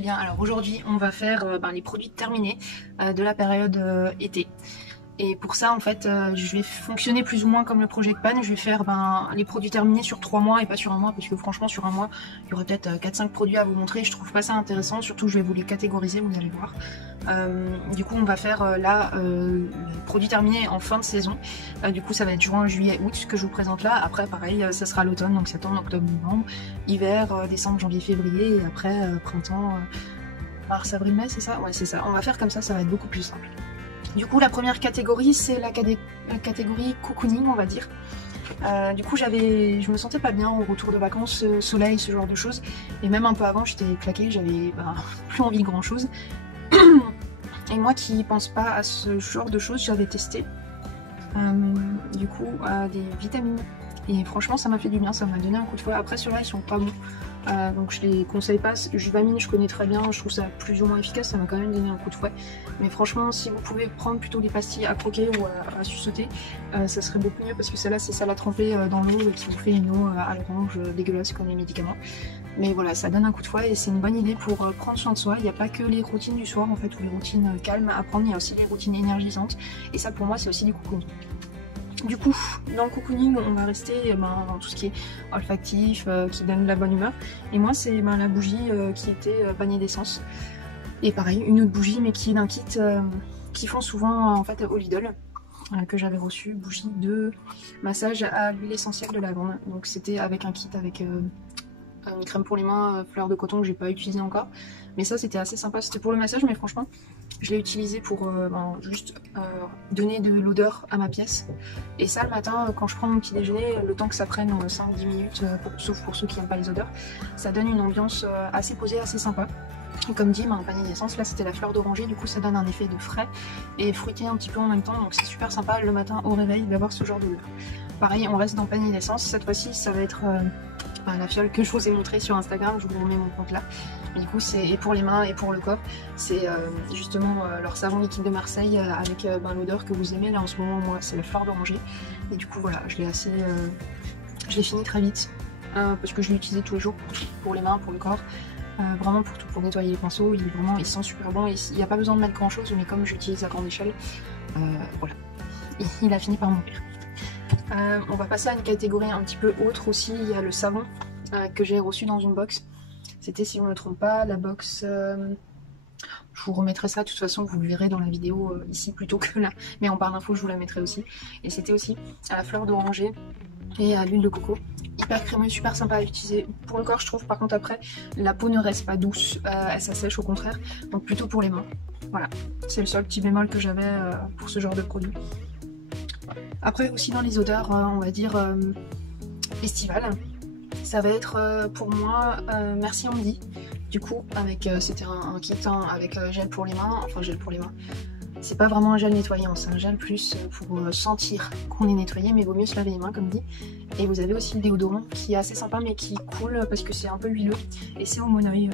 bien, alors aujourd'hui on va faire les produits terminés de la période été. Et pour ça en fait je vais fonctionner plus ou moins comme le Project Pan. Je vais faire les produits terminés sur 3 mois et pas sur un mois, parce que franchement sur un mois il y aurait peut-être 4-5 produits à vous montrer. Je trouve pas ça intéressant, surtout je vais vous les catégoriser, vous allez voir. Du coup on va faire les produits terminés en fin de saison. Du coup ça va être juin, juillet, août ce que je vous présente là. Après pareil ça sera l'automne, donc septembre, octobre, novembre, hiver, décembre, janvier, février, et après printemps, mars, avril, mai, c'est ça? Ouais c'est ça, on va faire comme ça va être beaucoup plus simple. Du coup la première catégorie c'est la catégorie cocooning on va dire. Du coup je me sentais pas bien au retour de vacances, soleil, ce genre de choses. Et même un peu avant j'étais claquée, j'avais plus envie de grand chose. Et moi qui pense pas à ce genre de choses, j'avais testé du coup des vitamines. Et franchement ça m'a fait du bien, ça m'a donné un coup de fouet. Après ceux-là ils sont pas bons. Donc je les conseille pas. Juvamine je connais très bien, je trouve ça plus ou moins efficace, ça m'a quand même donné un coup de fouet. Mais franchement si vous pouvez prendre plutôt des pastilles à croquer ou à suçoter, ça serait beaucoup mieux, parce que celle-là c'est salade trempée dans l'eau qui vous fait une eau à l'orange dégueulasse comme les médicaments. Mais voilà, ça donne un coup de fouet et c'est une bonne idée pour prendre soin de soi. Il n'y a pas que les routines du soir en fait, ou les routines calmes à prendre, il y a aussi les routines énergisantes. Et ça pour moi c'est aussi du cocooning. Du coup, dans le cocooning, on va rester dans tout ce qui est olfactif, qui donne de la bonne humeur. Et moi, c'est la bougie qui était panier d'essence. Et pareil, une autre bougie, mais qui est d'un kit qu'ils font souvent en fait au Lidl, que j'avais reçu, bougie de massage à l'huile essentielle de lavande. Donc c'était avec un kit avec une crème pour les mains, fleur de coton que j'ai pas utilisé encore. Mais ça c'était assez sympa, c'était pour le massage, mais franchement je l'ai utilisé pour juste donner de l'odeur à ma pièce. Et ça le matin quand je prends mon petit déjeuner, le temps que ça prenne 5-10 minutes, sauf pour ceux qui n'aiment pas les odeurs, ça donne une ambiance assez posée, assez sympa. Et comme dit, un panier d'essence, là c'était la fleur d'oranger, du coup ça donne un effet de frais et fruité un petit peu en même temps, donc c'est super sympa le matin au réveil d'avoir ce genre d'odeur. Pareil, on reste dans le panier d'essence, cette fois-ci ça va être la fiole que je vous ai montré sur Instagram, je vous remets mon compte là. Mais du coup c'est et pour les mains et pour le corps, c'est justement leur savon liquide de Marseille avec l'odeur que vous aimez. Là en ce moment moi c'est la fleur d'oranger, et du coup voilà, je l'ai fini très vite parce que je l'ai utilisé tous les jours pour les mains, pour le corps. Vraiment pour tout, pour nettoyer les pinceaux, il sent super bon, et il n'y a pas besoin de mettre grand chose, mais comme j'utilise à grande échelle, voilà, il a fini par mourir. On va passer à une catégorie un petit peu autre aussi. Il y a le savon que j'ai reçu dans une box. C'était, si je ne me trompe pas, la box... je vous remettrai ça, de toute façon vous le verrez dans la vidéo ici plutôt que là, mais en barre d'infos je vous la mettrai aussi. Et c'était aussi à la fleur d'oranger et à l'huile de coco. Hyper crémeux, super sympa à utiliser pour le corps je trouve. Par contre après la peau ne reste pas douce, elle s'assèche au contraire, donc plutôt pour les mains. Voilà, c'est le seul petit bémol que j'avais pour ce genre de produit. Après aussi dans les odeurs, on va dire estivales, ça va être pour moi Merci Andy. Du coup avec c'était un kit avec gel pour les mains, enfin gel pour les mains. C'est pas vraiment un gel nettoyant, c'est un gel plus pour sentir qu'on est nettoyé, mais il vaut mieux se laver les mains comme dit. Et vous avez aussi le déodorant qui est assez sympa mais qui coule parce que c'est un peu huileux, et c'est au monoeil.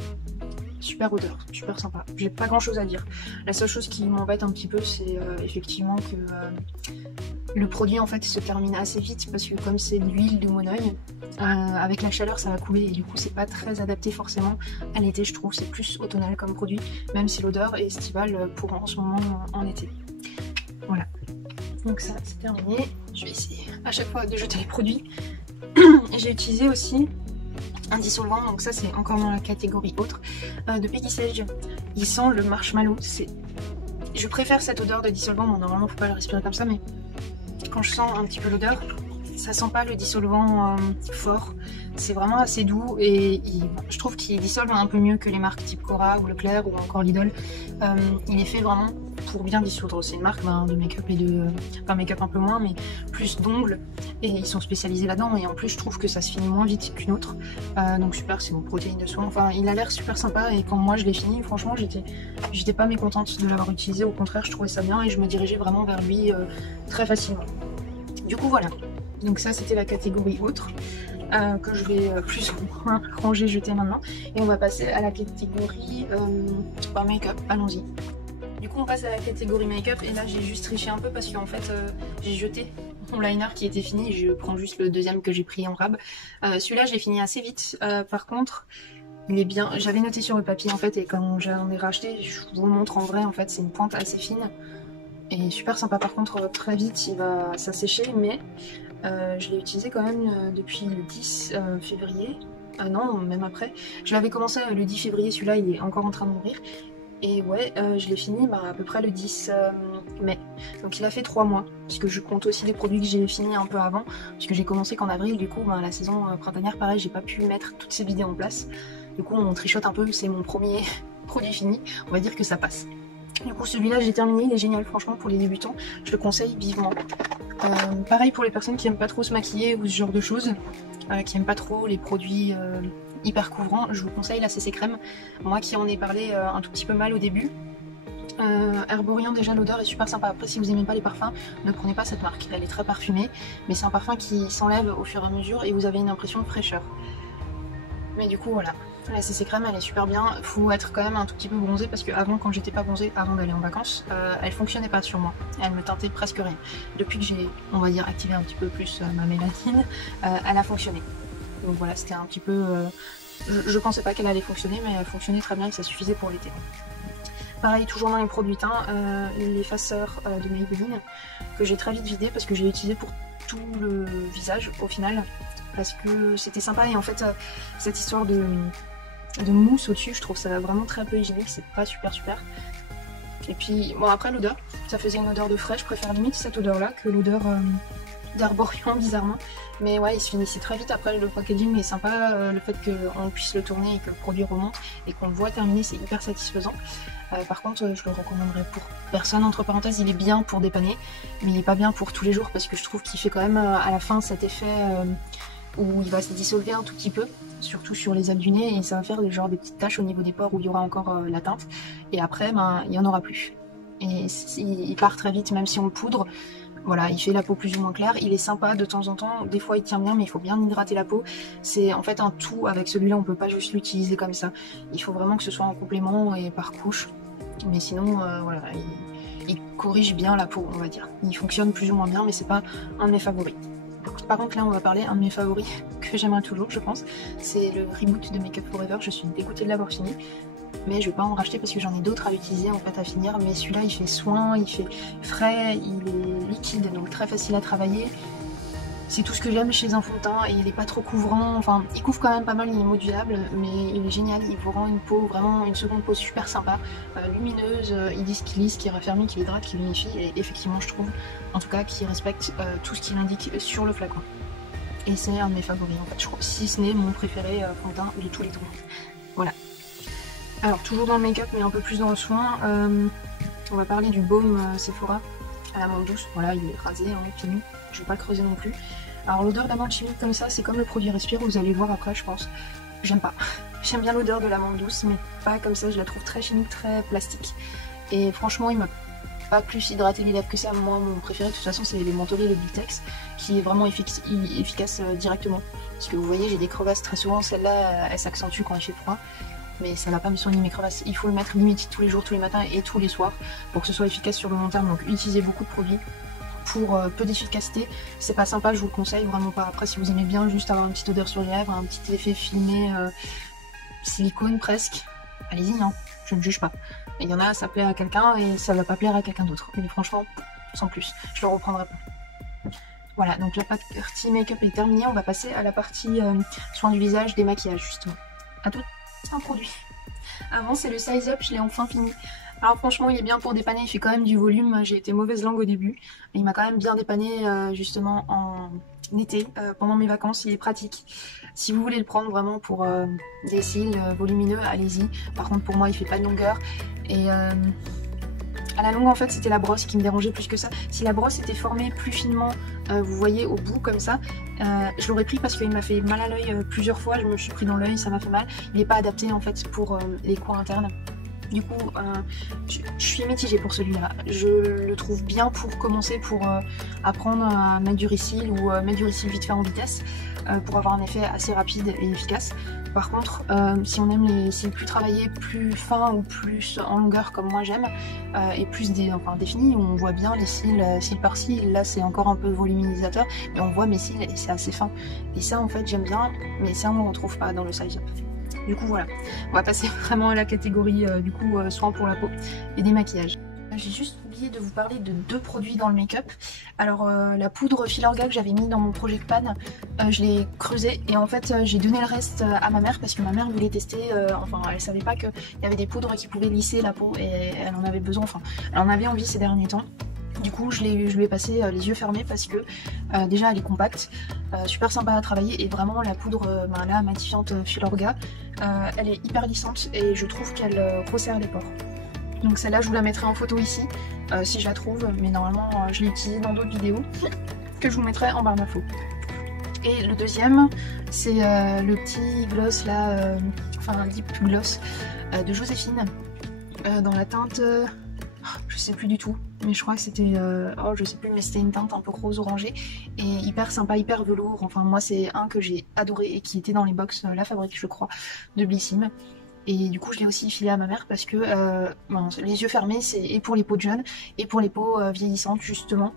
Super odeur, super sympa. J'ai pas grand chose à dire. La seule chose qui m'embête un petit peu c'est effectivement que le produit en fait se termine assez vite, parce que comme c'est de l'huile de monoeil, avec la chaleur ça va couler, et du coup c'est pas très adapté forcément à l'été je trouve. C'est plus automnal comme produit, même si l'odeur est estivale pour en ce moment en été. Voilà, donc ça c'est terminé. Je vais essayer à chaque fois de jeter les produits. J'ai utilisé aussi un dissolvant, donc ça c'est encore dans la catégorie autre, de Peggy Sage. Il sent le marshmallow. Je préfère cette odeur de dissolvant. Bon, normalement faut pas le respirer comme ça, mais quand je sens un petit peu l'odeur, ça sent pas le dissolvant fort. C'est vraiment assez doux, et je trouve qu'il dissolve un peu mieux que les marques type Cora ou Leclerc ou encore Lidl. Il est fait vraiment pour bien dissoudre. C'est une marque de make-up et de... Enfin make-up un peu moins, mais plus d'ongles, et ils sont spécialisés là-dedans, et en plus je trouve que ça se finit moins vite qu'une autre. Donc super, c'est une protéine de soin. Enfin il a l'air super sympa, et quand moi je l'ai fini, franchement j'étais pas mécontente de l'avoir utilisé, au contraire je trouvais ça bien, et je me dirigeais vraiment vers lui très facilement. Du coup voilà, donc ça c'était la catégorie autre. Que je vais plus ou moins ranger, jeter maintenant, et on va passer à la catégorie make-up. Allons-y. Du coup on passe à la catégorie make-up, et là j'ai juste triché un peu parce qu'en fait j'ai jeté mon liner qui était fini. Je prends juste le deuxième que j'ai pris en rab. Celui-là je l'ai fini assez vite. Par contre Il est bien, j'avais noté sur le papier en fait, et quand j'en ai racheté, je vous le montre en vrai, en fait c'est une pointe assez fine et super sympa. Par contre très vite il va s'assécher, mais je l'ai utilisé quand même depuis le 10 février. Non, même après. Je l'avais commencé le 10 février, celui-là il est encore en train de mourir. Et ouais, je l'ai fini à peu près le 10 mai. Donc il a fait 3 mois, puisque je compte aussi les produits que j'ai fini un peu avant, puisque j'ai commencé qu'en avril, du coup la saison printanière, pareil, j'ai pas pu mettre toutes ces vidéos en place. Du coup on trichote un peu, c'est mon premier produit fini, on va dire que ça passe. Du coup celui-là j'ai terminé, il est génial franchement pour les débutants, je le conseille vivement. Pareil pour les personnes qui aiment pas trop se maquiller ou ce genre de choses, qui aiment pas trop les produits hyper couvrants, je vous conseille la CC Crème. Moi qui en ai parlé un tout petit peu mal au début. Herborian, déjà l'odeur est super sympa. Après si vous aimez pas les parfums, ne prenez pas cette marque, elle est très parfumée, mais c'est un parfum qui s'enlève au fur et à mesure et vous avez une impression de fraîcheur. Mais du coup voilà, la CC Crème elle est super bien. Faut être quand même un tout petit peu bronzé parce que avant, quand j'étais pas bronzée, avant d'aller en vacances, elle fonctionnait pas sur moi, elle me teintait presque rien. Depuis que j'ai, on va dire, activé un petit peu plus ma mélanine, elle a fonctionné. Donc voilà, c'était un petit peu... je pensais pas qu'elle allait fonctionner, mais elle fonctionnait très bien et ça suffisait pour l'été. Pareil, toujours dans les produits teints, l'effaceur de Maybelline, que j'ai très vite vidé parce que je l'ai utilisé pour tout le visage au final, parce que c'était sympa. Et en fait, cette histoire de mousse au-dessus, je trouve ça vraiment très peu hygiénique, c'est pas super. Et puis, bon, après l'odeur, ça faisait une odeur de frais, je préfère limite cette odeur-là que l'odeur... d'Herborian bizarrement, mais ouais il se finissait très vite. Après le packaging est sympa, le fait qu'on puisse le tourner et que le produit remonte et qu'on le voit terminer, c'est hyper satisfaisant. Par contre je le recommanderais pour personne, entre parenthèses. Il est bien pour dépanner mais il est pas bien pour tous les jours parce que je trouve qu'il fait quand même à la fin cet effet où il va se dissolver un tout petit peu, surtout sur les ailes du nez, et ça va faire genre des petites taches au niveau des pores où il y aura encore la teinte, et après il y en aura plus et il part très vite même si on le poudre. Voilà, il fait la peau plus ou moins claire, il est sympa de temps en temps, des fois il tient bien mais il faut bien hydrater la peau. C'est en fait un tout, avec celui-là on peut pas juste l'utiliser comme ça. Il faut vraiment que ce soit en complément et par couche. Mais sinon, voilà, il corrige bien la peau, on va dire. Il fonctionne plus ou moins bien mais c'est pas un de mes favoris. Par contre là on va parler un de mes favoris que j'aimerais toujours je pense. C'est le reboot de Make Up For Ever, je suis dégoûtée de l'avoir fini. Mais je vais pas en racheter parce que j'en ai d'autres à utiliser en fait à finir, mais celui-là il fait soin, il fait frais, il est liquide donc très facile à travailler. C'est tout ce que j'aime chez un fond de teint et il est pas trop couvrant, enfin il couvre quand même pas mal, il est modulable mais il est génial, il vous rend une peau, vraiment une seconde peau super sympa, lumineuse, il dit qu'il lisse, qui raffermit, qui hydrate, qui unifie et effectivement je trouve en tout cas qui respecte tout ce qu'il indique sur le flacon. Et c'est un de mes favoris en fait, je crois, si ce n'est mon préféré fond de teint de tous les temps. Voilà. Alors toujours dans le make-up mais un peu plus dans le soin, on va parler du baume Sephora à l'amande douce. Voilà, il est rasé, hein, fini, je vais pas creuser non plus. Alors l'odeur d'amande chimique comme ça, c'est comme le produit Respire, vous allez voir après je pense. J'aime pas. J'aime bien l'odeur de l'amande douce mais pas comme ça, je la trouve très chimique, très plastique. Et franchement il m'a pas plus hydraté les lèvres que ça. Moi mon préféré de toute façon c'est les mentholés, le Blitex, qui est vraiment efficace directement. Parce que vous voyez j'ai des crevasses très souvent, celle-là elle s'accentue quand il fait froid. Mais ça va pas me soigner mes crevasses. Il faut le mettre limite tous les jours, tous les matins et tous les soirs pour que ce soit efficace sur le long terme. Donc utilisez beaucoup de produits pour peu d'efficacité. C'est pas sympa, je vous le conseille vraiment pas. Après si vous aimez bien juste avoir une petite odeur sur les lèvres, un petit effet filmé silicone presque, allez-y, hein, je ne juge pas. Il y en a, ça plaît à quelqu'un et ça va pas plaire à quelqu'un d'autre. Mais franchement, sans plus, je le reprendrai pas. Voilà, donc la partie make-up est terminée. On va passer à la partie soin du visage, démaquillage justement. À tout un produit. Avant c'est le Size Up, je l'ai enfin fini. Alors franchement il est bien pour dépanner, il fait quand même du volume. J'ai été mauvaise langue au début, mais il m'a quand même bien dépanné justement en été, pendant mes vacances. Il est pratique. Si vous voulez le prendre vraiment pour des cils volumineux, allez-y. Par contre pour moi il fait pas de longueur. Et à la longue en fait c'était la brosse qui me dérangeait plus que ça. Si la brosse était formée plus finement, vous voyez au bout comme ça, je l'aurais pris parce qu'il m'a fait mal à l'œil plusieurs fois, je me suis pris dans l'œil, ça m'a fait mal. Il n'est pas adapté en fait pour les coins internes. Du coup je suis mitigée pour celui-là. Je le trouve bien pour commencer, pour apprendre à mettre du Ricyl ou mettre du Ricyl vite fait en vitesse, pour avoir un effet assez rapide et efficace. Par contre, si on aime les cils plus travaillés, plus fins ou plus en longueur comme moi j'aime, et plus définis, on voit bien les cils, cils par cils. Là c'est encore un peu voluminisateur, mais on voit mes cils et c'est assez fin. Et ça en fait j'aime bien, mais ça on ne retrouve pas dans le Size Up. Du coup voilà, on va passer vraiment à la catégorie du coup soins pour la peau et démaquillage. J'ai juste oublié de vous parler de 2 produits dans le make-up. Alors la poudre Filorga que j'avais mis dans mon Project Pan, je l'ai creusée et en fait j'ai donné le reste à ma mère parce que ma mère voulait tester, enfin elle savait pas qu'il y avait des poudres qui pouvaient lisser la peau et elle en avait besoin, enfin elle en avait envie ces derniers temps. Du coup je lui ai passé les yeux fermés parce que déjà elle est compacte, super sympa à travailler et vraiment la poudre la matifiante Filorga, elle est hyper lissante et je trouve qu'elle resserre les pores. Donc celle-là je vous la mettrai en photo ici si je la trouve, mais normalement je l'ai utilisée dans d'autres vidéos que je vous mettrai en barre d'infos. Et le deuxième c'est le petit gloss là, enfin un lip gloss de Joséphine dans la teinte, je sais plus du tout, mais je crois que c'était, oh je sais plus, mais c'était une teinte un peu rose orangée et hyper sympa, hyper velours. Enfin moi c'est un que j'ai adoré et qui était dans les box La Fabrique je crois de Blissim. Et du coup je l'ai aussi filé à ma mère parce que les yeux fermés c'est et pour les peaux de jeunes et pour les peaux vieillissantes justement.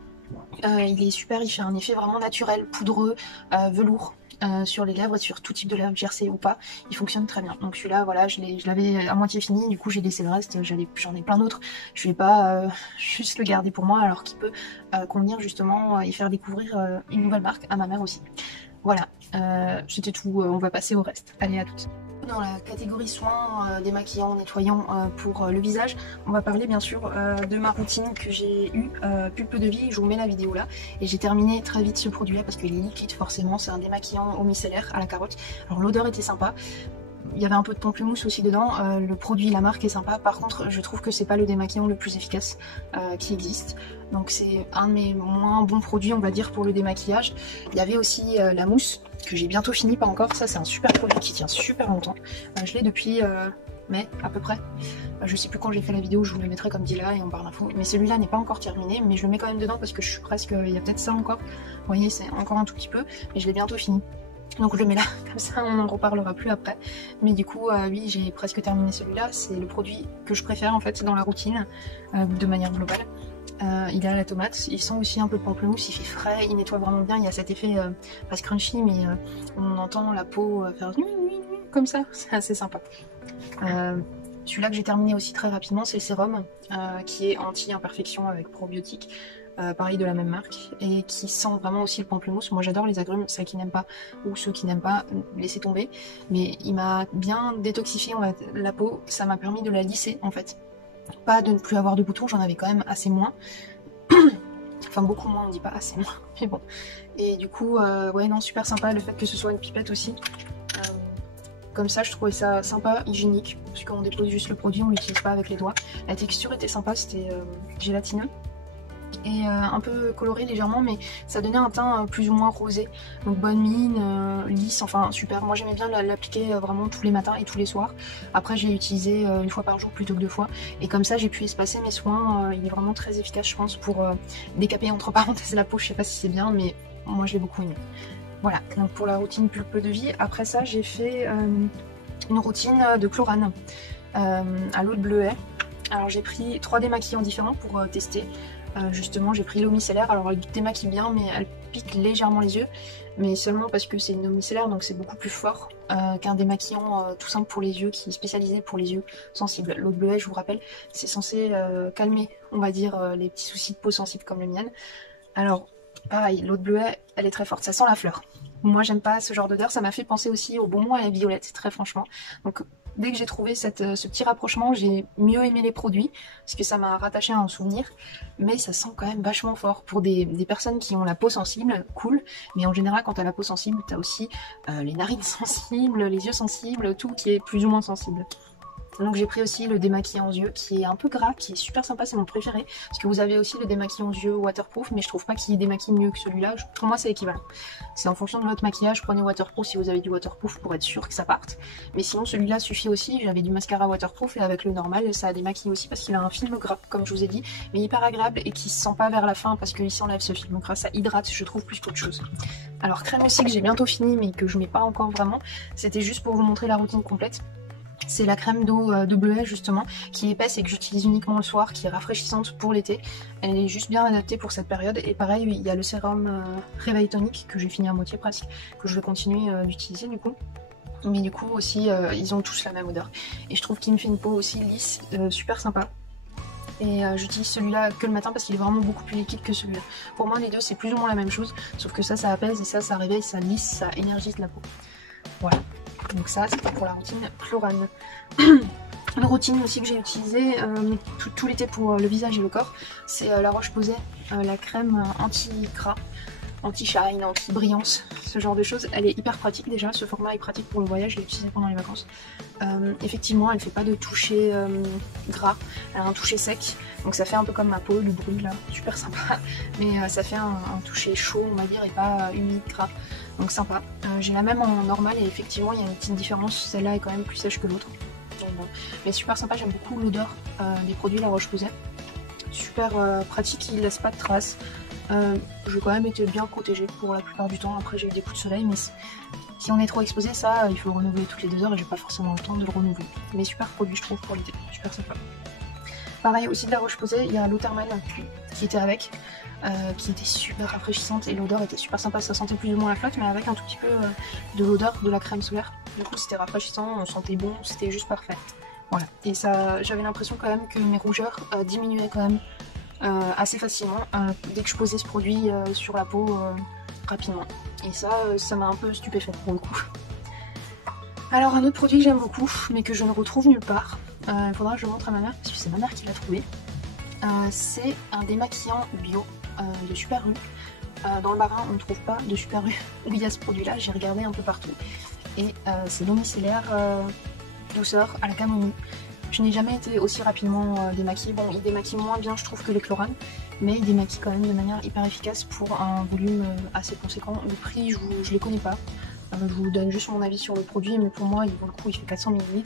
Il est super, il fait un effet vraiment naturel, poudreux, velours. Sur les lèvres et sur tout type de lèvres, jersey ou pas, il fonctionne très bien. Donc celui-là, voilà, je l'avais à moitié fini, du coup j'ai laissé le reste, j'en ai plein d'autres. Je vais pas juste le garder pour moi alors qu'il peut convenir justement et faire découvrir une nouvelle marque à ma mère aussi. Voilà, c'était tout, on va passer au reste. Allez, à toutes. Dans la catégorie soins démaquillants, nettoyants pour le visage, on va parler bien sûr de ma routine que j'ai eue, Pulpe de Vie, je vous mets la vidéo là, et j'ai terminé très vite ce produit là parce qu'il est liquide forcément, c'est un démaquillant au micellaire à la carotte. Alors l'odeur était sympa, il y avait un peu de pamplemousse aussi dedans, le produit, la marque est sympa, par contre je trouve que c'est pas le démaquillant le plus efficace qui existe, donc c'est un de mes moins bons produits on va dire pour le démaquillage. Il y avait aussi la mousse que j'ai bientôt fini, pas encore, ça c'est un super produit qui tient super longtemps, je l'ai depuis mai à peu près, je sais plus quand j'ai fait la vidéo, je vous le mettrai comme dit là et en barre d'infos, mais celui-là n'est pas encore terminé, mais je le mets quand même dedans parce que je suis presque, il y a peut-être ça encore, vous voyez c'est encore un tout petit peu, mais je l'ai bientôt fini. Donc je le mets là, comme ça on n'en reparlera plus après. Mais du coup, oui, j'ai presque terminé celui-là. C'est le produit que je préfère en fait dans la routine, de manière globale. Il a la tomate, il sent aussi un peu de pamplemousse, il fait frais, il nettoie vraiment bien. Il y a cet effet pas scrunchy, mais on entend la peau faire comme ça, c'est assez sympa. Celui-là que j'ai terminé aussi très rapidement, c'est le sérum qui est anti-imperfection avec probiotiques. Pareil de la même marque et qui sent vraiment aussi le pamplemousse. Moi j'adore les agrumes, ceux qui n'aiment pas ou ceux qui n'aiment pas, laissez tomber, mais il m'a bien détoxifié la peau, ça m'a permis de la lisser en fait, pas de ne plus avoir de boutons, j'en avais quand même assez moins enfin beaucoup moins, on dit pas assez moins mais bon, et du coup ouais non, super sympa le fait que ce soit une pipette aussi, comme ça je trouvais ça sympa, hygiénique, parce qu'on dépose juste le produit, on l'utilise pas avec les doigts. La texture était sympa, c'était gélatineux et un peu coloré légèrement, mais ça donnait un teint plus ou moins rosé, donc bonne mine, lisse, enfin super. Moi j'aimais bien l'appliquer vraiment tous les matins et tous les soirs. Après j'ai utilisé une fois par jour plutôt que 2 fois, et comme ça j'ai pu espacer mes soins. Il est vraiment très efficace je pense pour décaper entre parenthèses la peau, je sais pas si c'est bien, mais moi je l'ai beaucoup aimé. Voilà, donc pour la routine Pulpe de Vie. Après ça j'ai fait une routine de chlorane à l'eau de bleuet. Alors j'ai pris 3 démaquillants différents pour tester. Justement j'ai pris l'eau micellaire, alors elle démaquille bien mais elle pique légèrement les yeux, mais seulement parce que c'est une eau micellaire, donc c'est beaucoup plus fort qu'un démaquillant tout simple pour les yeux qui est spécialisé pour les yeux sensibles. L'eau de bleuet, je vous rappelle, c'est censé calmer on va dire les petits soucis de peau sensible comme le mien. Alors pareil, l'eau de bleuet elle est très forte, ça sent la fleur. Moi j'aime pas ce genre d'odeur, ça m'a fait penser aussi au bonbon à la violette, très franchement. Donc dès que j'ai trouvé ce petit rapprochement, j'ai mieux aimé les produits, parce que ça m'a rattaché à un souvenir, mais ça sent quand même vachement fort. Pour des personnes qui ont la peau sensible, cool, mais en général quand t'as la peau sensible, t'as aussi les narines sensibles, les yeux sensibles, tout qui est plus ou moins sensible. Donc j'ai pris aussi le démaquillant aux yeux qui est un peu gras, qui est super sympa, c'est mon préféré. Parce que vous avez aussi le démaquillant aux yeux waterproof, mais je trouve pas qu'il démaquille mieux que celui-là. Pour moi c'est équivalent. C'est en fonction de votre maquillage, prenez waterproof si vous avez du waterproof pour être sûr que ça parte. Mais sinon celui-là suffit aussi, j'avais du mascara waterproof et avec le normal ça démaquille aussi parce qu'il a un film gras, comme je vous ai dit, mais hyper agréable et qui se sent pas vers la fin parce qu'il s'enlève ce film gras, ça hydrate je trouve plus qu'autre chose. Alors crème aussi que j'ai bientôt fini mais que je mets pas encore vraiment, c'était juste pour vous montrer la routine complète. C'est la crème d'eau de bleuet justement, qui est épaisse et que j'utilise uniquement le soir, qui est rafraîchissante pour l'été. Elle est juste bien adaptée pour cette période. Et pareil, il y a le sérum Réveil Tonique, que j'ai fini à moitié presque, que je vais continuer d'utiliser du coup. Mais du coup aussi ils ont tous la même odeur. Et je trouve qu'il me fait une peau aussi lisse, super sympa. Et j'utilise celui-là que le matin parce qu'il est vraiment beaucoup plus liquide que celui-là. Pour moi les deux c'est plus ou moins la même chose, sauf que ça apaise et ça réveille, ça lisse, ça énergise la peau. Voilà. Donc ça c'était pour la routine Chlorane. Une routine aussi que j'ai utilisée tout l'été pour le visage et le corps, c'est la Roche-Posay, la crème anti-gras, anti-shine, anti-brillance, ce genre de choses. Elle est hyper pratique déjà, ce format est pratique pour le voyage, je l'ai utilisé pendant les vacances. Effectivement, elle ne fait pas de toucher gras, elle a un toucher sec, donc ça fait un peu comme ma peau, le bruit là, super sympa. Mais ça fait un toucher chaud, on va dire, et pas humide, gras, donc sympa. J'ai la même en normal et effectivement, il y a une petite différence, celle-là est quand même plus sèche que l'autre. Bon. Mais super sympa, j'aime beaucoup l'odeur des produits La Roche-Posay. Super pratique, il laisse pas de traces. J'ai quand même été bien protégée pour la plupart du temps. Après j'ai eu des coups de soleil, mais si on est trop exposé, ça il faut le renouveler toutes les 2 heures et j'ai pas forcément le temps de le renouveler. Mais super produit je trouve pour l'été, super sympa. Pareil aussi de La Roche-Posay, il y a l'eau thermale qui était avec, qui était super rafraîchissante et l'odeur était super sympa. Ça sentait plus ou moins la flotte, mais avec un tout petit peu de l'odeur de la crème solaire. Du coup c'était rafraîchissant, on sentait bon, c'était juste parfait. Voilà. Et ça, j'avais l'impression quand même que mes rougeurs diminuaient quand même assez facilement dès que je posais ce produit sur la peau rapidement. Et ça m'a un peu stupéfaite pour le coup. Alors un autre produit que j'aime beaucoup, mais que je ne retrouve nulle part, il faudra que je le montre à ma mère, parce que c'est ma mère qui l'a trouvé. C'est un démaquillant bio de Super U. Dans le Bas-Rhin, on ne trouve pas de Super U où il y a ce produit-là, j'ai regardé un peu partout. Et c'est l'eau micellaire douceur à la camomille. Je n'ai jamais été aussi rapidement démaquillée. Bon, il démaquille moins bien, je trouve, que les Chlorane, mais il démaquille quand même de manière hyper efficace pour un volume assez conséquent. Le prix, je les connais pas. Je vous donne juste mon avis sur le produit, mais pour moi, il vaut le coup, il fait 400 ml.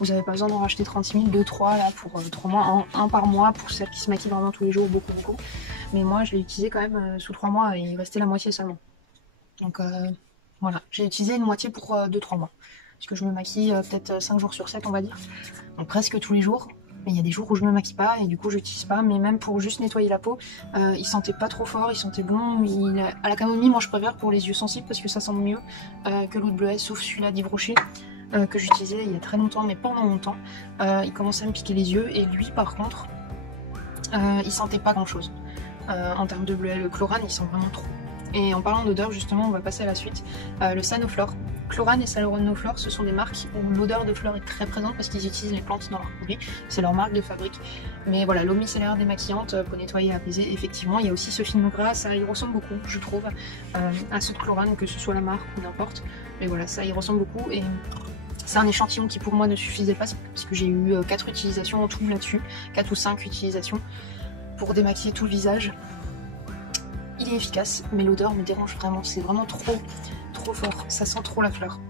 Vous n'avez pas besoin d'en racheter 36 000, 2-3 là pour 3 mois, un par mois pour celles qui se maquillent vraiment tous les jours, beaucoup. Mais moi, je l'ai utilisé quand même sous 3 mois et il restait la moitié seulement. Donc voilà, j'ai utilisé une moitié pour 2-3 mois. Parce que je me maquille peut-être 5 jours sur 7 on va dire, donc presque tous les jours. Mais il y a des jours où je me maquille pas et du coup j'utilise pas, mais même pour juste nettoyer la peau, il sentait pas trop fort, il sentait bon. À la camomille, moi je préfère pour les yeux sensibles parce que ça sent mieux que l'eau de bleuet, sauf celui-là d'Yves Rocher que j'utilisais il y a très longtemps, mais pendant longtemps. Il commençait à me piquer les yeux et lui par contre, il sentait pas grand chose. En termes de bleuet, le Chlorane il sent vraiment trop. Et en parlant d'odeur, justement, on va passer à la suite. Le Sanoflore. Chlorane et Sanoflore, ce sont des marques où l'odeur de fleurs est très présente parce qu'ils utilisent les plantes dans leurs produits. C'est leur marque de fabrique. Mais voilà, l'eau micellaire démaquillante pour nettoyer et apaiser, effectivement. Il y a aussi ce film gras, ça y ressemble beaucoup, je trouve, à ceux de Chlorane, que ce soit la marque ou n'importe. Mais voilà, ça y ressemble beaucoup. Et c'est un échantillon qui pour moi ne suffisait pas parce que j'ai eu 4 utilisations en tout là-dessus, 4 ou 5 utilisations pour démaquiller tout le visage. Il est efficace, mais l'odeur me dérange vraiment, c'est vraiment trop fort, ça sent trop la fleur.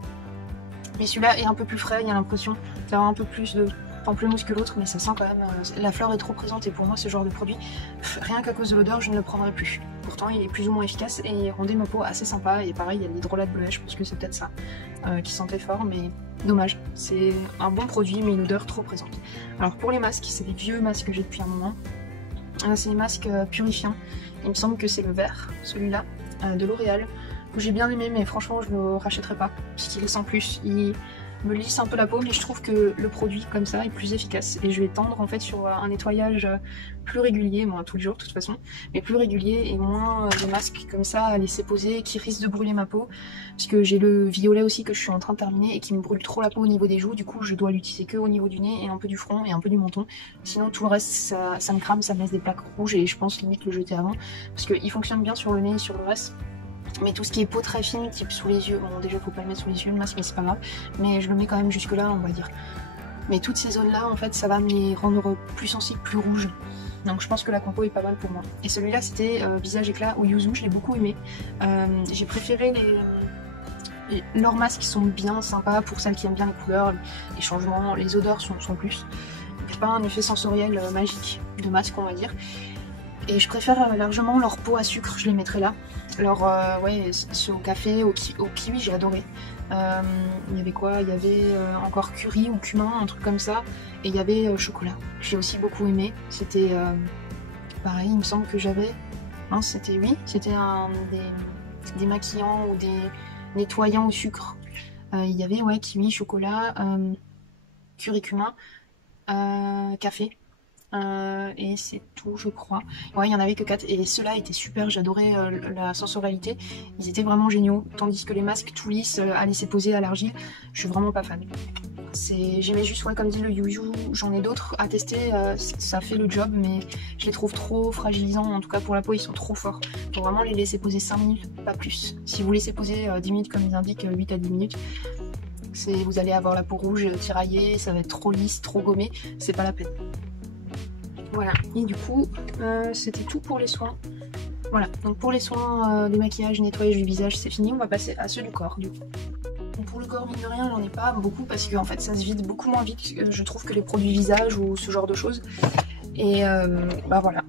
Mais celui-là est un peu plus frais, il y a l'impression d'avoir un peu plus de pamplemousse que l'autre, mais ça sent quand même, la fleur est trop présente et pour moi ce genre de produit, rien qu'à cause de l'odeur, je ne le prendrai plus. Pourtant il est plus ou moins efficace et il rendait ma peau assez sympa et pareil, il y a l'hydrolat de bleuet, je pense que c'est peut-être ça qui sentait fort, mais dommage. C'est un bon produit mais une odeur trop présente. Alors pour les masques, c'est des vieux masques que j'ai depuis un moment. C'est des masques purifiants. Il me semble que c'est le vert, celui-là, de L'Oréal, que j'ai bien aimé, mais franchement je le rachèterai pas, puisqu'il est sans plus. Il me lisse un peu la peau, mais je trouve que le produit comme ça est plus efficace. Et je vais tendre en fait sur un nettoyage plus régulier, moi tous les jours de toute façon, mais plus régulier et moins de masques comme ça à laisser poser qui risquent de brûler ma peau. Parce que j'ai le violet aussi que je suis en train de terminer et qui me brûle trop la peau au niveau des joues, du coup je dois l'utiliser que au niveau du nez et un peu du front et un peu du menton. Sinon tout le reste ça me crame, ça me laisse des plaques rouges et je pense limite le jeter avant. Parce qu'il fonctionne bien sur le nez et sur le reste. Mais tout ce qui est peau très fine, type sous les yeux, bon déjà faut pas le mettre sous les yeux le masque mais c'est pas grave, mais je le mets quand même jusque là on va dire. Mais toutes ces zones là en fait ça va me les rendre plus sensibles, plus rouges. Donc je pense que la compo est pas mal pour moi. Et celui-là c'était visage éclat au yuzu, je l'ai beaucoup aimé. J'ai préféré leurs masques qui sont bien sympas pour celles qui aiment bien les couleurs, les changements, les odeurs sont plus. Il n'y a pas un effet sensoriel magique de masque on va dire. Et je préfère largement leur pot à sucre, je les mettrai là. Alors ouais, ceux au café, au kiwi, j'ai adoré. Il y avait quoi? Il y avait encore curry ou cumin, un truc comme ça. Et il y avait chocolat. J'ai aussi beaucoup aimé. C'était pareil, il me semble que j'avais... Non, c'était des maquillants ou des nettoyants au sucre. Il y avait kiwi, chocolat, curcuma, café. Et c'est tout, je crois. Ouais, il y en avait que 4 et ceux-là étaient super, j'adorais la sensorialité, ils étaient vraiment géniaux, tandis que les masques tout lisses à laisser poser à l'argile, je suis vraiment pas fan. J'aimais juste, comme dit le Yuyu, j'en ai d'autres à tester, ça fait le job, mais je les trouve trop fragilisants, en tout cas pour la peau, ils sont trop forts. Faut vraiment les laisser poser 5 minutes, pas plus. Si vous laissez poser 10 minutes comme ils indiquent, 8 à 10 minutes, vous allez avoir la peau rouge tiraillée, ça va être trop lisse, trop gommé, c'est pas la peine. Voilà, et du coup, c'était tout pour les soins. Voilà, donc pour les soins de maquillage, nettoyage du visage, c'est fini. On va passer à ceux du corps, du coup. Donc pour le corps, mine de rien, j'en ai pas beaucoup parce que en fait, ça se vide beaucoup moins vite, je trouve, que les produits visage ou ce genre de choses. Et voilà,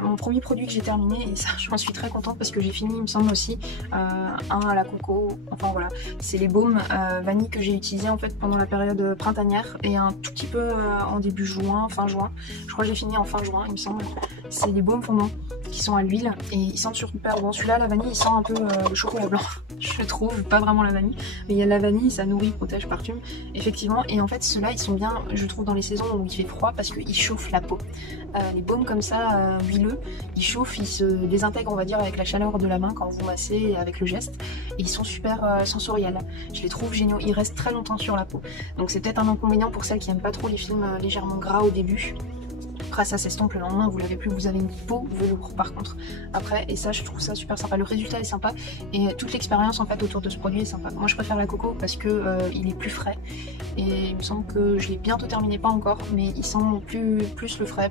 mon premier produit que j'ai terminé, et ça j'en suis très contente parce que j'ai fini, il me semble aussi, un à la coco, enfin voilà, c'est les baumes vanille que j'ai utilisé en fait pendant la période printanière et un tout petit peu en début juin, fin juin, je crois que j'ai fini en fin juin il me semble. C'est des baumes fondants qui sont à l'huile et ils sentent super bon. Celui-là, la vanille, il sent un peu le chocolat blanc, je trouve, pas vraiment la vanille, mais il y a la vanille, ça nourrit, protège, parfume, effectivement. Et en fait, ceux-là, ils sont bien, je trouve, dans les saisons où il fait froid parce qu'ils chauffent la peau. Les baumes comme ça, huileux, ils chauffent, ils se désintègrent, on va dire, avec la chaleur de la main quand vous massez et avec le geste. Et ils sont super sensoriels. Je les trouve géniaux, ils restent très longtemps sur la peau. Donc c'est peut-être un inconvénient pour celles qui n'aiment pas trop les films légèrement gras au début. Après ça s'estompe le lendemain, vous l'avez plus, vous avez une peau velours par contre. Après, et ça je trouve ça super sympa, le résultat est sympa et toute l'expérience en fait autour de ce produit est sympa. Moi je préfère la coco parce que il est plus frais et il me semble que je l'ai bientôt terminé, pas encore, mais il sent plus le frais,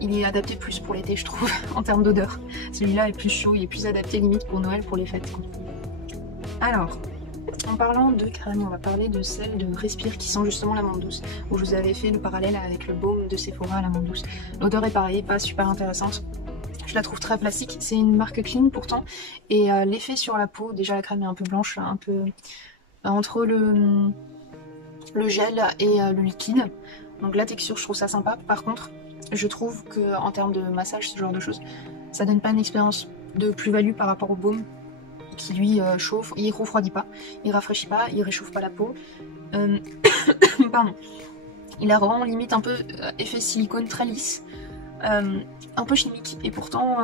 il est adapté plus pour l'été je trouve en termes d'odeur. Celui-là est plus chaud, il est plus adapté limite pour Noël, pour les fêtes. Alors, en parlant de crème, on va parler de celle de Respire qui sent justement l'amande douce, où je vous avais fait le parallèle avec le baume de Sephora à l'amande douce. L'odeur est pareille, pas super intéressante. Je la trouve très plastique, c'est une marque clean pourtant, et l'effet sur la peau, déjà la crème est un peu blanche, un peu entre le gel et le liquide, donc la texture je trouve ça sympa. Par contre, je trouve que en termes de massage, ce genre de choses, ça donne pas une expérience de plus-value par rapport au baume, qui lui chauffe, il refroidit pas, il rafraîchit pas, il réchauffe pas la peau. Pardon. Il a vraiment limite un peu effet silicone très lisse, un peu chimique, et pourtant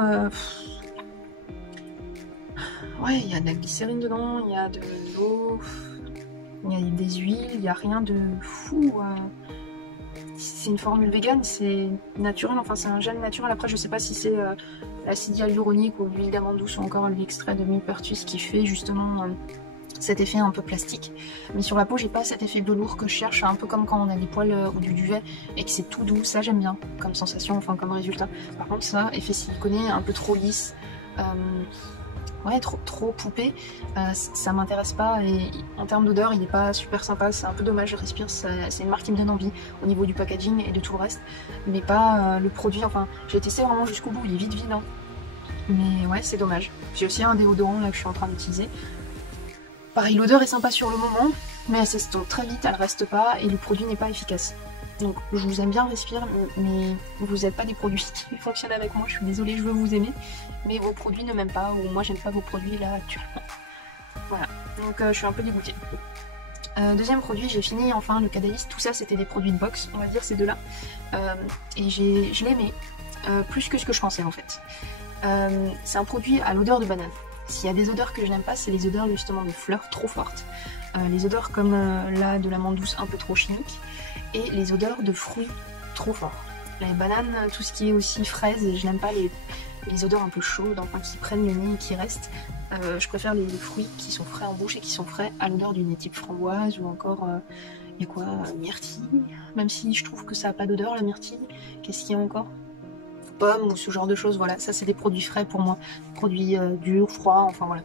ouais, il y a de la glycérine dedans, il y a de l'eau, il y a des huiles, il y a rien de fou. C'est une formule vegan, c'est naturel, enfin c'est un gel naturel. Après je sais pas si c'est l'acide hyaluronique ou l'huile d'amande douce ou encore l'extrait de millepertuis qui fait justement cet effet un peu plastique. Mais sur la peau j'ai pas cet effet velours que je cherche, un peu comme quand on a des poils ou du duvet et que c'est tout doux, ça j'aime bien comme sensation, enfin comme résultat. Par contre ça, effet siliconé, un peu trop lisse, ouais, trop poupée, ça m'intéresse pas, et en termes d'odeur il est pas super sympa, c'est un peu dommage. Respire, c'est une marque qui me donne envie au niveau du packaging et de tout le reste, mais pas le produit. Enfin j'ai testé vraiment jusqu'au bout, il est vite vide, hein. Mais ouais, c'est dommage. J'ai aussi un déodorant là que je suis en train d'utiliser. Pareil, l'odeur est sympa sur le moment, mais elle s'estompe très vite, elle reste pas et le produit n'est pas efficace. Donc je vous aime bien Respire, mais vous n'êtes pas des produits qui fonctionnent avec moi, je suis désolée, je veux vous aimer, mais vos produits ne m'aiment pas, ou moi j'aime pas vos produits là actuellement. Voilà, donc je suis un peu dégoûtée. Deuxième produit, j'ai fini enfin le Cadaïs, tout ça c'était des produits de box, on va dire ces deux-là, et je l'aimais, plus que ce que je pensais en fait. C'est un produit à l'odeur de banane. S'il y a des odeurs que je n'aime pas, c'est les odeurs justement de fleurs trop fortes, les odeurs comme là de l'amande douce un peu trop chimique, et les odeurs de fruits trop forts. Les bananes, tout ce qui est aussi fraises, je n'aime pas les odeurs un peu chaudes, enfin qui prennent le nez et qui restent. Je préfère les fruits qui sont frais en bouche et qui sont frais à l'odeur du nez, type framboise ou encore, il y a quoi, myrtille, même si je trouve que ça n'a pas d'odeur la myrtille. Qu'est-ce qu'il y a encore? Pommes ou ce genre de choses, voilà, ça c'est des produits frais pour moi, produits durs, froids, enfin voilà.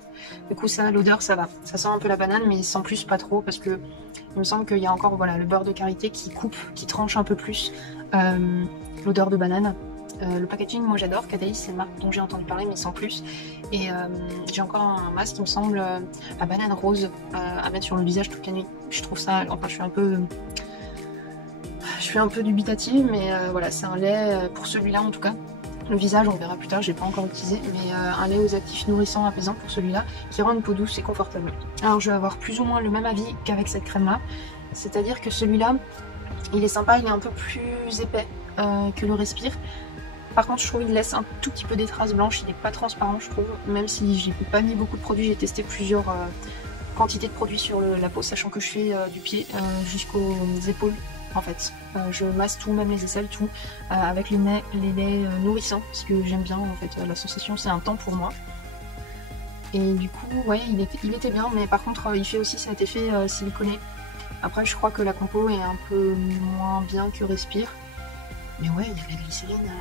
Du coup ça, l'odeur ça va, ça sent un peu la banane, mais sans plus pas trop, parce que il me semble qu'il y a encore voilà le beurre de karité qui coupe, qui tranche un peu plus l'odeur de banane. Le packaging moi j'adore, Cadaïs c'est une marque dont j'ai entendu parler mais sans plus, et j'ai encore un masque qui me semble à banane rose à mettre sur le visage toute la nuit. Je trouve ça, enfin je suis un peu dubitative, mais voilà, c'est un lait pour celui-là en tout cas. Le visage, on verra plus tard, je l'ai pas encore utilisé, mais un lait aux actifs nourrissants apaisant pour celui-là, qui rend une peau douce et confortable. Alors je vais avoir plus ou moins le même avis qu'avec cette crème-là, c'est-à-dire que celui-là, il est sympa, il est un peu plus épais que le Respire. Par contre, je trouve qu'il laisse un tout petit peu des traces blanches, il n'est pas transparent, je trouve, même si j'ai pas mis beaucoup de produits, j'ai testé plusieurs quantités de produits sur la peau, sachant que je fais du pied jusqu'aux épaules. En fait, je masse tout, même les aisselles, tout, avec les laits nourrissants, parce que j'aime bien en fait la sensation, c'est un temps pour moi. Et du coup, ouais, il était bien, mais par contre, il fait aussi cet effet siliconé. Après, je crois que la compo est un peu moins bien que Respire. Mais ouais, il y a de la glycérine,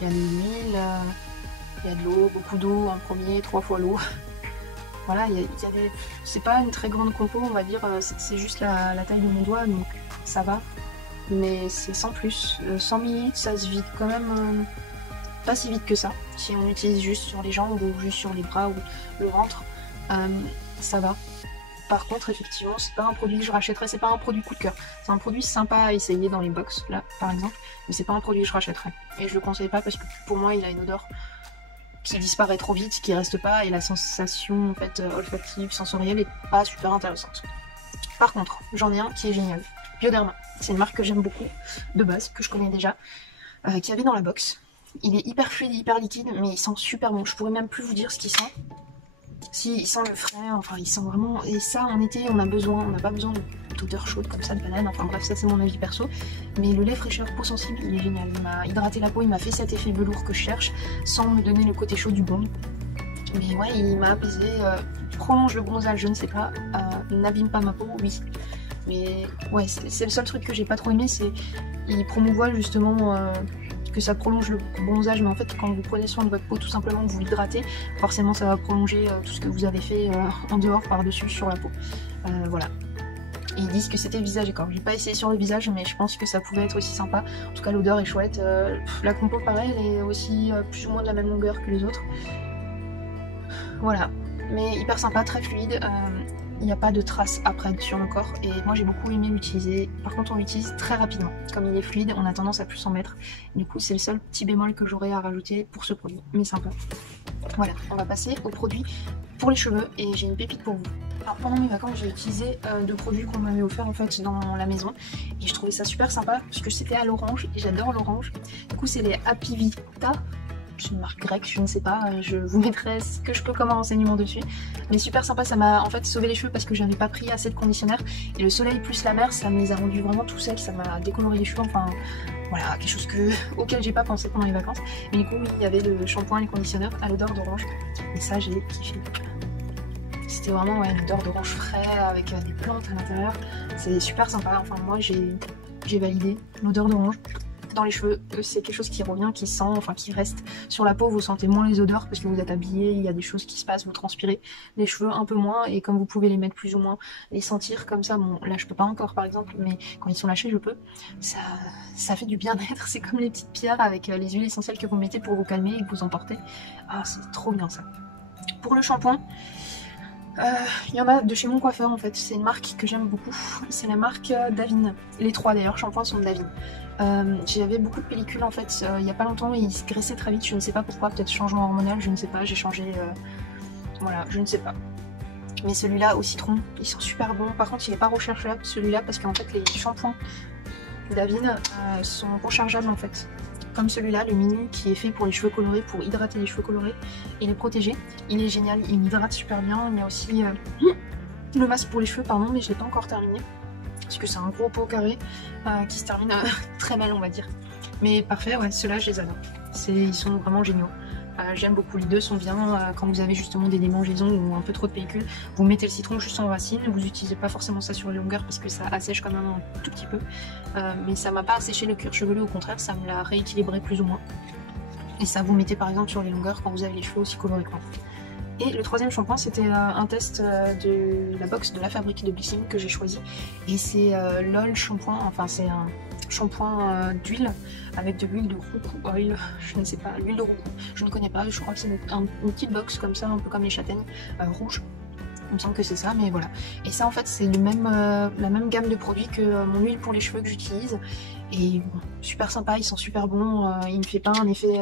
il y a de l'huile, il y a de l'eau, beaucoup d'eau en premier, 3 fois l'eau. Voilà, c'est pas une très grande compo, on va dire, c'est juste la taille de mon doigt, donc ça va. Mais c'est sans plus. 100 ml, ça se vide quand même pas si vite que ça. Si on utilise juste sur les jambes ou juste sur les bras ou le ventre, ça va. Par contre, effectivement, c'est pas un produit que je rachèterais, c'est pas un produit coup de cœur. C'est un produit sympa à essayer dans les box, là, par exemple, mais c'est pas un produit que je rachèterais. Et je le conseille pas parce que pour moi, il a une odeur qui disparaît trop vite, qui reste pas, et la sensation en fait olfactive, sensorielle est pas super intéressante. Par contre, j'en ai un qui est génial. Bioderma, c'est une marque que j'aime beaucoup, de base, que je connais déjà, qui avait dans la box. Il est hyper fluide, hyper liquide, mais il sent super bon. Je pourrais même plus vous dire ce qu'il sent. Si, il sent le frais, enfin il sent vraiment... Et ça, en été, on n'a pas besoin d'odeur chaude comme ça, de banane, enfin bref, ça c'est mon avis perso. Mais le lait fraîcheur peau sensible, il est génial. Il m'a hydraté la peau, il m'a fait cet effet velours que je cherche, sans me donner le côté chaud du baume. Mais ouais, il m'a apaisé, prolonge le bronzage, je ne sais pas, n'abîme pas ma peau, oui. Mais ouais, c'est le seul truc que j'ai pas trop aimé, c'est il promouvoit justement que ça prolonge le bronzage, mais en fait quand vous prenez soin de votre peau, tout simplement que vous l'hydratez, forcément ça va prolonger tout ce que vous avez fait en dehors, par-dessus, sur la peau. Voilà. Et ils disent que c'était visage et corps. J'ai pas essayé sur le visage, mais je pense que ça pouvait être aussi sympa. En tout cas, l'odeur est chouette. La compo, pareil, elle est aussi plus ou moins de la même longueur que les autres. Voilà. Mais hyper sympa, très fluide. Il n'y a pas de traces après sur le corps et moi j'ai beaucoup aimé l'utiliser. Par contre on l'utilise très rapidement. Comme il est fluide, on a tendance à plus en mettre. Du coup c'est le seul petit bémol que j'aurais à rajouter pour ce produit, mais sympa. Voilà, on va passer au produit pour les cheveux et j'ai une pépite pour vous. Alors pendant mes vacances j'ai utilisé 2 produits qu'on m'avait offert en fait dans la maison et je trouvais ça super sympa parce que c'était à l'orange et j'adore l'orange. Du coup c'est les Happy Vita. C'est une marque grecque, je ne sais pas, je vous mettrai ce que je peux comme renseignement dessus. Mais super sympa, ça m'a en fait sauvé les cheveux parce que j'avais pas pris assez de conditionnaire. Et le soleil plus la mer, ça me les a rendus vraiment tout secs, ça m'a décoloré les cheveux, enfin voilà, quelque chose auquel j'ai pas pensé pendant les vacances. Mais du coup, il y avait le shampoing et le conditionneur à l'odeur d'orange. Et ça, j'ai kiffé. C'était vraiment ouais, une odeur d'orange frais avec des plantes à l'intérieur. C'est super sympa, enfin moi j'ai validé l'odeur d'orange. Dans les cheveux, c'est quelque chose qui revient, qui sent, enfin qui reste sur la peau, vous sentez moins les odeurs parce que vous êtes habillé, il y a des choses qui se passent, vous transpirez, les cheveux un peu moins et comme vous pouvez les mettre plus ou moins, les sentir comme ça, bon là je peux pas encore par exemple, mais quand ils sont lâchés je peux, ça fait du bien-être, c'est comme les petites pierres avec les huiles essentielles que vous mettez pour vous calmer et que vous emportez, ah c'est trop bien ça. Pour le shampoing, il y en a de chez mon coiffeur en fait, c'est une marque que j'aime beaucoup, c'est la marque Davine, les 3 d'ailleurs shampoings sont de Davine. J'avais beaucoup de pellicules en fait il y a pas longtemps et ils se graissaient très vite, je ne sais pas pourquoi, peut-être changement hormonal, je ne sais pas, j'ai changé, voilà, je ne sais pas. Mais celui-là au citron, ils sont super bons, par contre il n'est pas rechargeable celui-là parce qu'en fait les shampoings Davine sont rechargeables en fait. Comme celui-là, le mini qui est fait pour les cheveux colorés, pour hydrater les cheveux colorés et les protéger. Il est génial, il hydrate super bien, il y a aussi le masque pour les cheveux, pardon, mais je ne l'ai pas encore terminé. Parce que c'est un gros pot carré qui se termine très mal on va dire. Mais parfait, ouais, ceux-là je les adore. Ils sont vraiment géniaux. J'aime beaucoup, les deux sont bien. Quand vous avez justement des démangeaisons ou un peu trop de pellicule, vous mettez le citron juste en racine. Vous n'utilisez pas forcément ça sur les longueurs parce que ça assèche quand même un tout petit peu. Mais ça m'a pas asséché le cuir chevelu, au contraire ça me l'a rééquilibré plus ou moins. Et ça vous mettez par exemple sur les longueurs quand vous avez les cheveux aussi colorés quoi. Et le troisième shampoing, c'était un test de la box de La Fabrique de Blissing que j'ai choisi. Et c'est LOL shampoing, enfin c'est un shampoing d'huile avec de l'huile de roucou oil, je ne sais pas, l'huile de roucou, je ne connais pas, je crois que c'est une petite box comme ça, un peu comme les châtaignes rouges. Il me semble que c'est ça, mais voilà. Et ça en fait c'est la même gamme de produits que mon huile pour les cheveux que j'utilise. Et bon, super sympa, ils sont super bons, il me fait pas un effet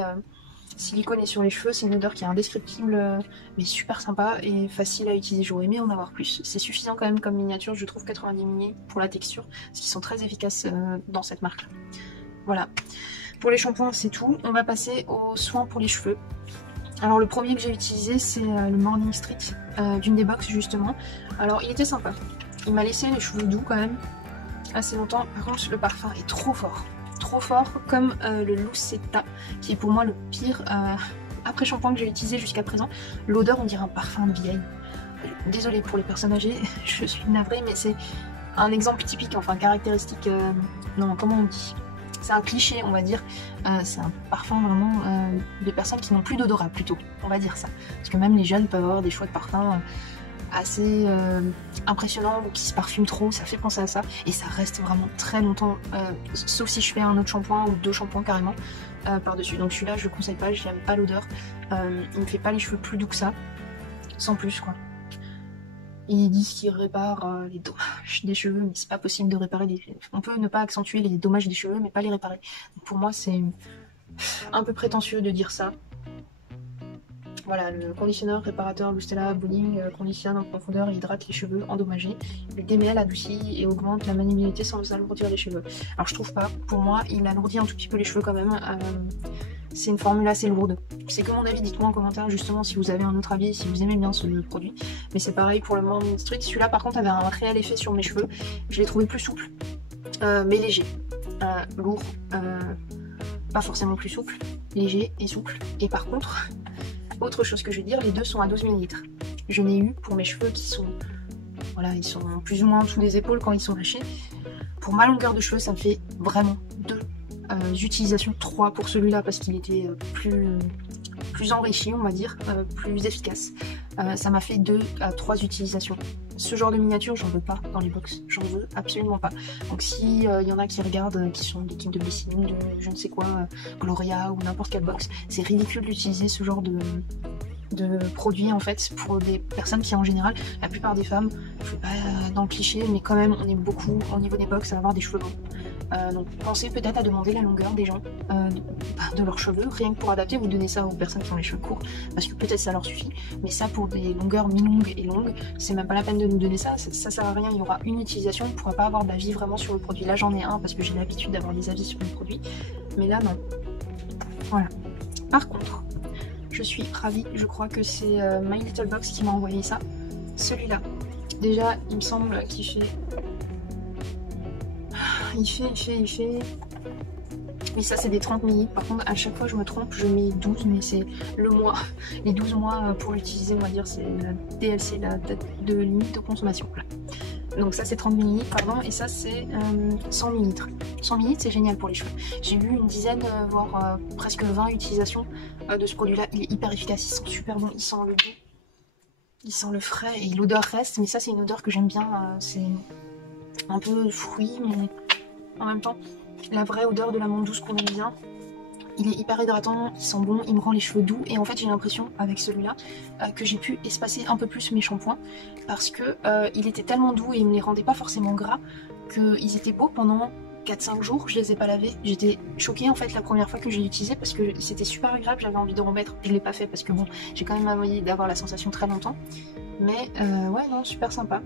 silicone sur les cheveux, c'est une odeur qui est indescriptible, mais super sympa et facile à utiliser. J'aurais aimé en avoir plus. C'est suffisant quand même comme miniature, je trouve 90 ml pour la texture, parce qu'ils sont très efficaces dans cette marque là. Voilà, pour les shampoings c'est tout. On va passer aux soins pour les cheveux. Alors le premier que j'ai utilisé c'est le Morning Street d'une des box justement. Alors il était sympa, il m'a laissé les cheveux doux quand même assez longtemps. Par contre le parfum est trop fort comme le Lucetta qui est pour moi le pire après shampoing que j'ai utilisé jusqu'à présent. L'odeur on dirait un parfum de vieille. Désolée pour les personnes âgées, je suis navrée mais c'est un exemple typique, enfin caractéristique, non comment on dit, c'est un cliché on va dire, c'est un parfum vraiment des personnes qui n'ont plus d'odorat plutôt, on va dire ça. Parce que même les jeunes peuvent avoir des choix de parfums assez impressionnants ou qui se parfument trop, ça fait penser à ça. Et ça reste vraiment très longtemps, sauf si je fais un autre shampoing ou 2 shampoings carrément par-dessus. Donc celui-là je le conseille pas, j'aime pas l'odeur, il me fait pas les cheveux plus doux que ça, sans plus quoi. Ils disent qu'ils réparent les dommages des cheveux, mais c'est pas possible de réparer les... On peut ne pas accentuer les dommages des cheveux, mais pas les réparer. Donc pour moi, c'est un peu prétentieux de dire ça. Voilà, le conditionneur réparateur Bustela Bowling conditionne en profondeur et hydrate les cheveux endommagés. Il démêle, adoucit et augmente la maniabilité sans alourdir les cheveux. Alors je trouve pas, pour moi, il alourdit un tout petit peu les cheveux quand même. C'est une formule assez lourde. C'est que mon avis, dites-moi en commentaire justement si vous avez un autre avis, si vous aimez bien ce produit. Mais c'est pareil pour le Morning Street. Celui-là par contre avait un réel effet sur mes cheveux. Je l'ai trouvé plus souple, mais léger. Lourd, pas forcément plus souple, léger et souple. Et par contre, autre chose que je vais dire, les deux sont à 12 ml. Je n'ai eu pour mes cheveux qui sont... Voilà, ils sont plus ou moins en dessous des épaules quand ils sont lâchés. Pour ma longueur de cheveux, ça me fait vraiment 2 utilisations, 3 pour celui-là parce qu'il était plus enrichi, on va dire, plus efficace. Ça m'a fait 2 à 3 utilisations. Ce genre de miniature, j'en veux pas dans les box, j'en veux absolument pas. Donc si y en a qui regardent, qui sont d'équipe de Blessing, de je ne sais quoi, Gloria ou n'importe quelle box, c'est ridicule d'utiliser ce genre de produits en fait pour des personnes qui en général, la plupart des femmes, je ne vais pas dans le cliché, mais quand même on est beaucoup au niveau des box à avoir des cheveux longs. Donc pensez peut-être à demander la longueur des gens, de leurs cheveux, rien que pour adapter. Vous donnez ça aux personnes qui ont les cheveux courts, parce que peut-être ça leur suffit, mais ça pour des longueurs mi-longues et longues, c'est même pas la peine de nous donner ça, ça sert à rien, il y aura une utilisation, on ne pourra pas avoir d'avis vraiment sur le produit. Là j'en ai un parce que j'ai l'habitude d'avoir des avis sur les produits, mais là non. Voilà. Par contre, je suis ravie, je crois que c'est My Little Box qui m'a envoyé ça, celui-là. Déjà il me semble qu'il fait... Il fait... Oui, ça c'est des 30 ml. Par contre, à chaque fois je me trompe, je mets 12, mais c'est le mois. Les 12 mois pour l'utiliser, on va dire, c'est la DLC, la date de limite de consommation. Voilà. Donc ça c'est 30 ml, pardon, et ça c'est 100 ml. 100 ml c'est génial pour les cheveux. J'ai eu une dizaine, voire presque 20 utilisations de ce produit-là. Il est hyper efficace, il sent super bon, il sent le goût, il sent le frais et l'odeur reste. Mais ça c'est une odeur que j'aime bien, c'est un peu fruit, mais en même temps la vraie odeur de l'amande douce qu'on aime bien. Il est hyper hydratant, il sent bon, il me rend les cheveux doux. Et en fait j'ai l'impression avec celui-là que j'ai pu espacer un peu plus mes shampoings, parce que il était tellement doux et il me les rendait pas forcément gras, qu'ils étaient beaux pendant 4-5 jours. Je les ai pas lavés, j'étais choquée en fait la première fois que je l'ai utilisé, parce que c'était super agréable, j'avais envie de remettre. Je l'ai pas fait parce que bon, j'ai quand même envie d'avoir la sensation très longtemps. Mais ouais non, super sympa.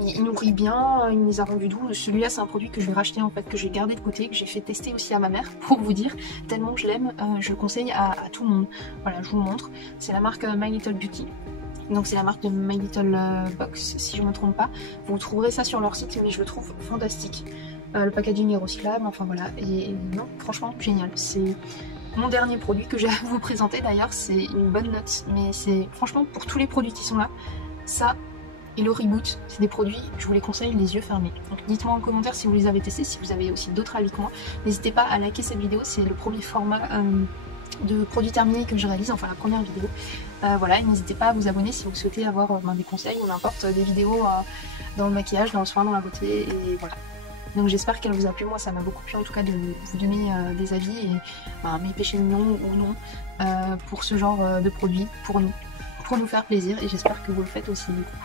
Il nourrit bien, il me les a rendus doux. Celui-là c'est un produit que je vais racheter en fait, que j'ai gardé de côté, que j'ai fait tester aussi à ma mère pour vous dire, tellement je l'aime, je le conseille à tout le monde. Voilà, je vous le montre. C'est la marque My Little Beauty. Donc c'est la marque de My Little Box si je ne me trompe pas. Vous trouverez ça sur leur site, mais je le trouve fantastique. Le packaging est recyclable, enfin voilà. Et non, franchement génial. C'est mon dernier produit que j'ai à vous présenter d'ailleurs, c'est une bonne note. Mais c'est franchement pour tous les produits qui sont là, ça... Et le Reboot, c'est des produits, je vous les conseille les yeux fermés. Donc dites-moi en commentaire si vous les avez testés, si vous avez aussi d'autres avis que moi. N'hésitez pas à liker cette vidéo, c'est le premier format de produits terminés que je réalise, enfin la première vidéo. Voilà, et n'hésitez pas à vous abonner si vous souhaitez avoir des conseils ou n'importe, des vidéos dans le maquillage, dans le soin, dans la beauté, et voilà. Donc j'espère qu'elle vous a plu, moi ça m'a beaucoup plu en tout cas de vous donner des avis et mes péchés mignons ou non pour ce genre de produits, pour nous faire plaisir, et j'espère que vous le faites aussi du coup.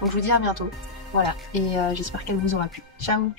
Donc je vous dis à bientôt, voilà, et j'espère qu'elle vous aura plu. Ciao.